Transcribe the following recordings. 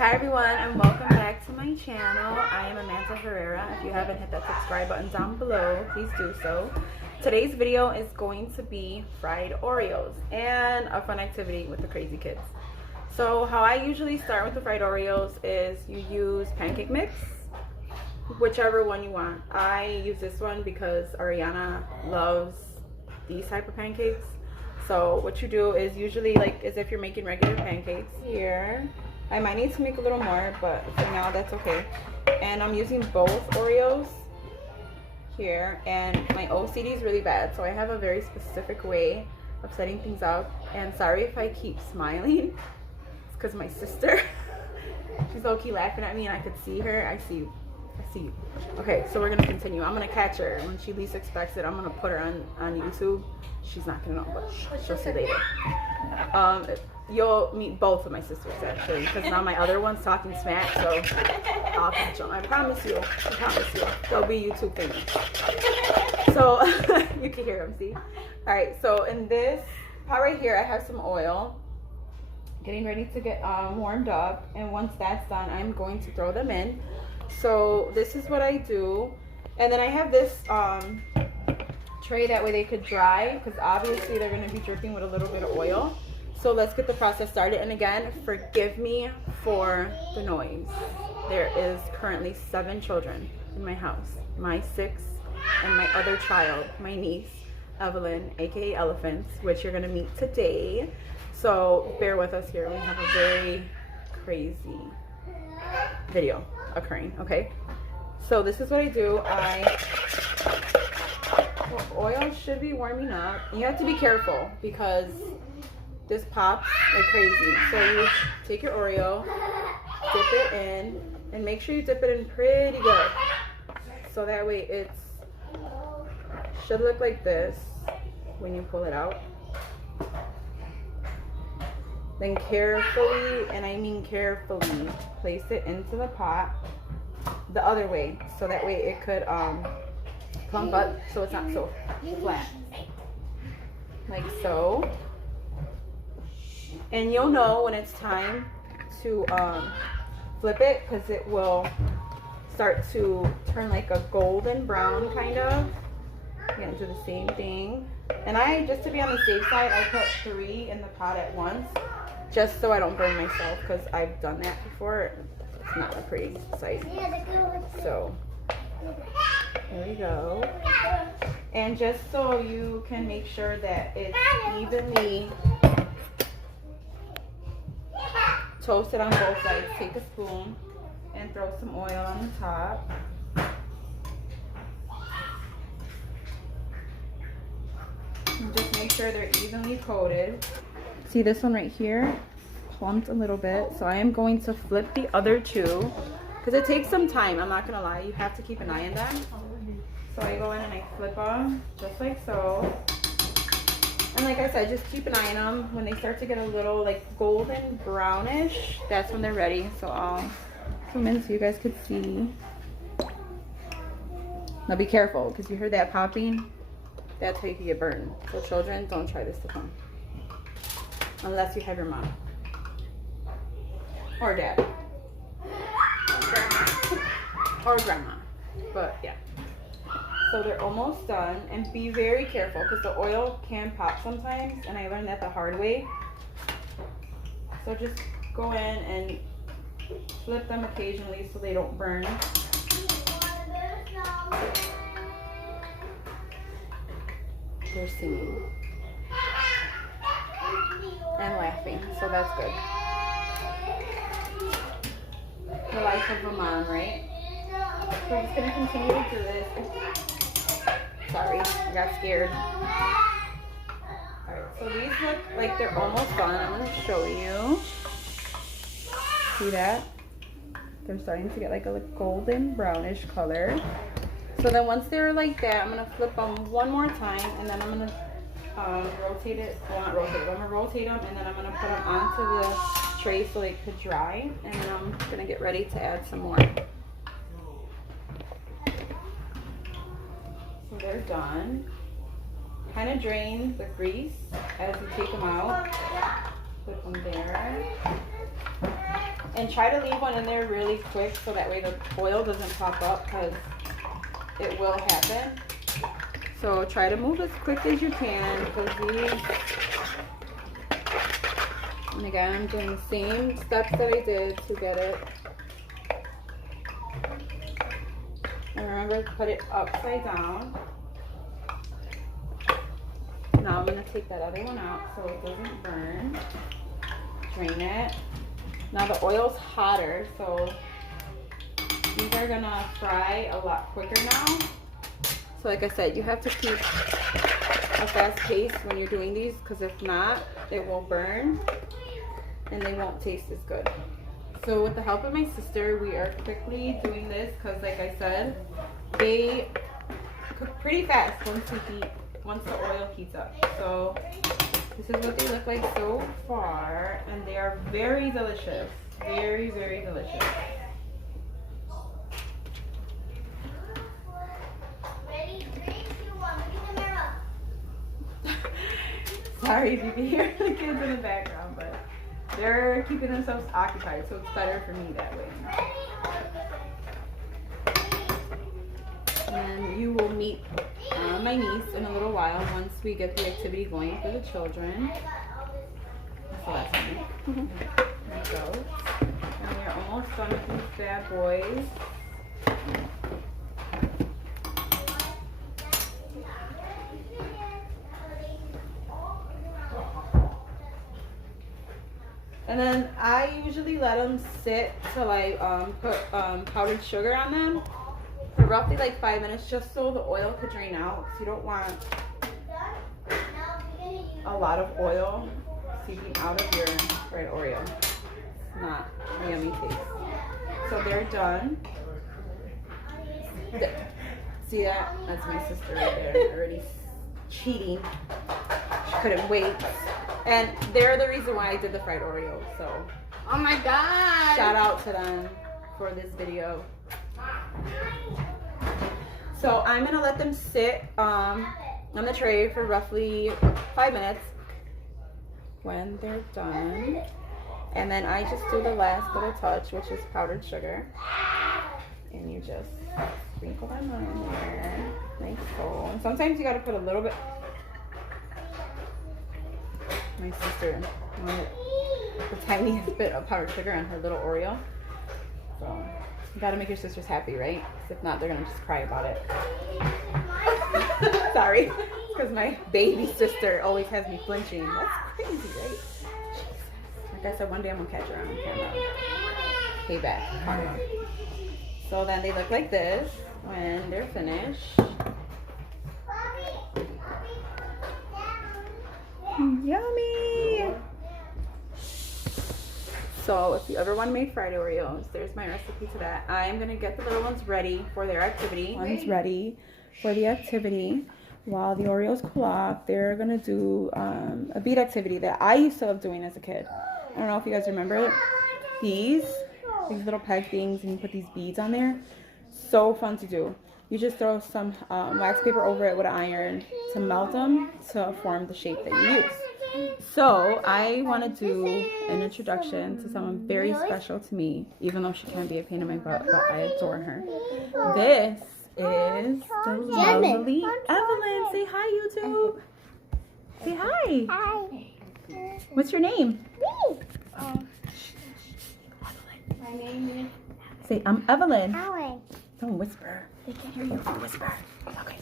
Hi everyone, and welcome back to my channel. I am Amanda Herrera. If you haven't hit that subscribe button down below, please do so. Today's video is going to be fried Oreos and a fun activity with the crazy kids. So how I usually start with the fried Oreos is you use pancake mix, whichever one you want. I use this one because Ariana loves these type of pancakes. So what you do is usually like as if you're making regular pancakes. Here I might need to make a little more, but for now that's okay. And I'm using both Oreos here, and my OCD is really bad, so I have a very specific way of setting things up. And sorry if I keep smiling, it's because my sister she's low-key laughing at me and I could see her. I see you. Okay, so we're gonna continue. I'm gonna catch her when she least expects it. I'm gonna put her on YouTube. She's not gonna know, but she'll see later. You'll meet both of my sisters actually, because now my other one's talking smack, so I'll catch them. I promise you. They'll be YouTube famous. So you can hear them, see? All right, so in this pot right here, I have some oil getting ready to get warmed up, and once that's done, I'm going to throw them in. So this is what I do, and then I have this tray, that way they could dry, because obviously they're going to be dripping with a little bit of oil. So let's get the process started. And again, forgive me for the noise. There is currently 7 children in my house, my 6 and my other child, my niece Evelyn, aka Elephants, which you're going to meet today. So bear with us here. We have a very crazy video occurring. Okay, so this is what I do. Oil should be warming up. You have to be careful because this pops like crazy. So you take your Oreo, dip it in, and make sure you dip it in pretty good, so that way it should look like this when you pull it out. Then carefully, and I mean carefully, place it into the pot the other way, so that way it could plump up, so it's not so flat, like so. And you'll know when it's time to flip it, because it will start to turn like a golden brown kind of. You're gonna do the same thing. And I, just to be on the safe side, I put 3 in the pot at once, just so I don't burn myself, because I've done that before. It's not a pretty sight. So there we go. And just so you can make sure that it's evenly toasted on both sides, take a spoon and throw some oil on the top. And just make sure they're evenly coated. See this one right here? Plumped a little bit. So I am going to flip the other 2, because it takes some time. I'm not gonna lie, you have to keep an eye on them. So I go in and I flip them just like so. And like I said, just keep an eye on them. When they start to get a little like golden brownish, that's when they're ready. So I'll zoom in so you guys could see. Now be careful, because you heard that popping. That's how you can get burned. So children, don't try this at home, unless you have your mom or dad or grandma. But yeah. So they're almost done, and be very careful because the oil can pop sometimes, and I learned that the hard way. So just go in and flip them occasionally so they don't burn. They're singing and laughing, so that's good. The life of a mom, right? So we're just gonna continue to do this. Sorry, I got scared. Alright, so these look like they're almost done. I'm going to show you. See that? They're starting to get like a golden brownish color. So then once they're like that, I'm going to flip them one more time, and then I'm going to rotate it. Well, not rotate it, I'm going to rotate them, and then I'm going to put them onto the tray so they could dry. And then I'm going to get ready to add some more. They're done. Kind of drain the grease as you take them out. Put them there. And try to leave one in there really quick so that way the oil doesn't pop up, because it will happen. So try to move as quick as you can, because these, and again, I'm doing the same steps that I did to get it. And remember, put it upside down. Now I'm going to take that other one out so it doesn't burn. Drain it. Now the oil's hotter, so these are going to fry a lot quicker now. So like I said, you have to keep a fast pace when you're doing these, because if not, it will burn and they won't taste as good. So with the help of my sister, we are quickly doing this because like I said, they cook pretty fast once the oil heats up. So this is what they look like so far, and they are very delicious. Very, very delicious. Sorry if you can hear the kids in the background, but they're keeping themselves occupied, so it's better for me that way. And you will meet my niece in a little while once we get the activity going for the children. That's the last one. There we go. And we're almost done with these bad boys. And then I usually let them sit till I put powdered sugar on them for roughly like 5 minutes, just so the oil could drain out. So you don't want a lot of oil seeping out of your fried Oreo. It's not a yummy taste. So they're done. See that? That's my sister right there, already cheating. She couldn't wait. And they're the reason why I did the fried Oreo. So, oh my god! Shout out to them for this video. So I'm gonna let them sit on the tray for roughly 5 minutes. When they're done, and then I just do the last little touch, which is powdered sugar, and you just sprinkle them on there, like so. And sometimes you gotta put a little bit. My sister wanted the tiniest bit of powdered sugar on her little Oreo. So you gotta make your sisters happy, right? If not, they're gonna just cry about it. Sorry, because my baby sister always has me flinching. That's crazy, right? Like I said, one day I'm gonna catch her on camera. Payback. Karma. So then they look like this when they're finished. Yummy! So if you ever want to make fried Oreos, there's my recipe to that. I'm going to get the little ones ready for their activity. One's ready for the activity. While the Oreos cool off, they're going to do a bead activity that I used to love doing as a kid. I don't know if you guys remember it. These little peg things, and you put these beads on there. So fun to do. You just throw some wax paper over it with an iron to melt them to form the shape that you use. So I want to do an introduction to someone very special to me, even though she can be a pain in my butt, but I adore her. This is the lovely Evelyn. Say hi, YouTube. Say hi. Hi. What's your name? Me. My name is... Say, I'm Evelyn. Evelyn. Don't whisper. They can't hear you if you whisper. Okay.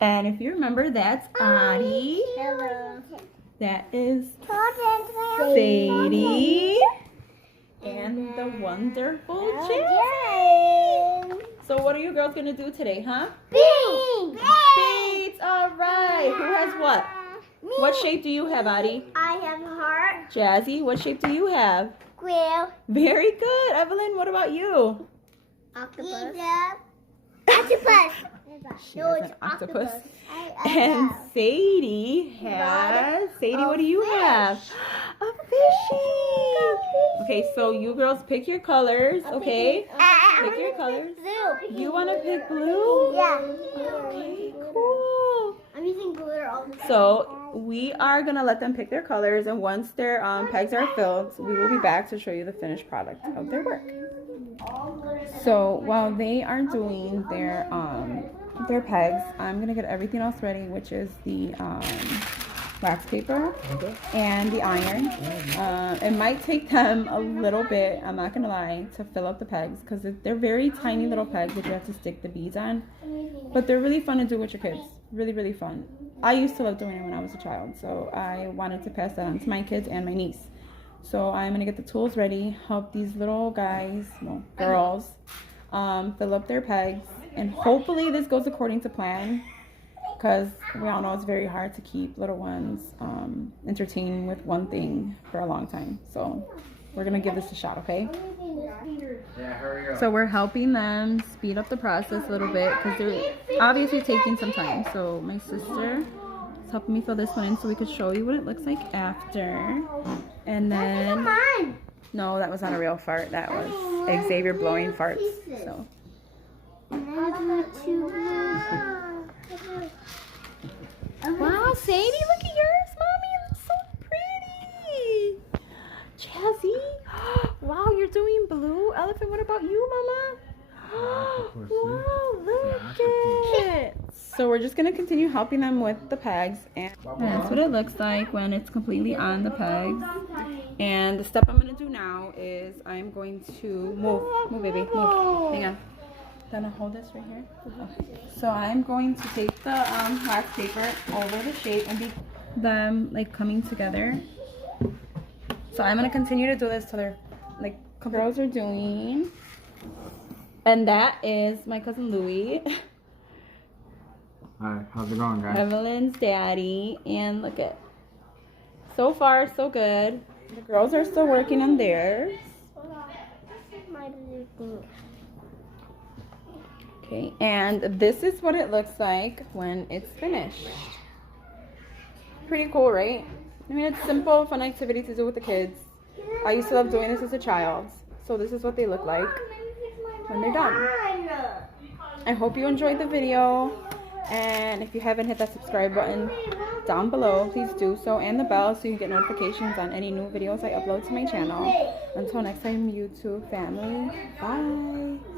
And if you remember, that's Addie. Hello. That is Sadie. And the wonderful Jen. So what are you girls going to do today, huh? Beads. Beads. All right. Who has what? Me. What shape do you have, Addie? I have a heart. Jazzy, what shape do you have? Square. Very good. Evelyn, what about you? Octopus. Octopus. She has an octopus. And Sadie has... Sadie, what do you have? A fishy. Okay, so you girls pick your colors, okay? Pick your colors. Blue. You want to pick blue? Yeah. Okay, cool. I'm using glitter all the time. So we are gonna let them pick their colors, and once their pegs are filled, we will be back to show you the finished product of their work. So while they are doing their pegs, I'm gonna get everything else ready, which is the wax paper and the iron. It might take them a little bit, I'm not gonna lie, to fill up the pegs because they're very tiny little pegs that you have to stick the beads on, but they're really fun to do with your kids. Really fun. I used to love doing it when I was a child, so I wanted to pass that on to my kids and my niece. So I'm gonna get the tools ready, help these little guys, well, girls, fill up their pegs, and hopefully this goes according to plan, because we all know it's very hard to keep little ones entertained with one thing for a long time. So we're gonna give this a shot, okay? Yeah, hurry up. So we're helping them speed up the process a little bit because they're obviously taking some time. So my sister is helping me fill this one in so we could show you what it looks like after. And then, no, that was not a real fart. That was Xavier blowing farts. So. Wow, Sadie, look at yours, Mommy. It looks so pretty. Jazzy. Wow, you're doing blue. Elephant, what about you, Mama? Wow, look it. So we're just going to continue helping them with the pegs. And that's what it looks like when it's completely on the pegs. And the step I'm going to do now is I'm going to move, baby, move. Hang on. Gonna hold this right here. Okay. So I'm going to take the wax paper over the shape and be them like coming together. So I'm gonna continue to do this till they're like girls are doing. And that is my cousin Louie. Hi, how's it going, guys? Evelyn's daddy, and look at. So far, so good. The girls are still working on theirs. Okay, and this is what it looks like when it's finished. Pretty cool, right? I mean, it's simple, fun activity to do with the kids. I used to love doing this as a child. So this is what they look like when they're done. I hope you enjoyed the video. And if you haven't hit that subscribe button down below, please do so. And the bell so you get notifications on any new videos I upload to my channel. Until next time, YouTube family. Bye.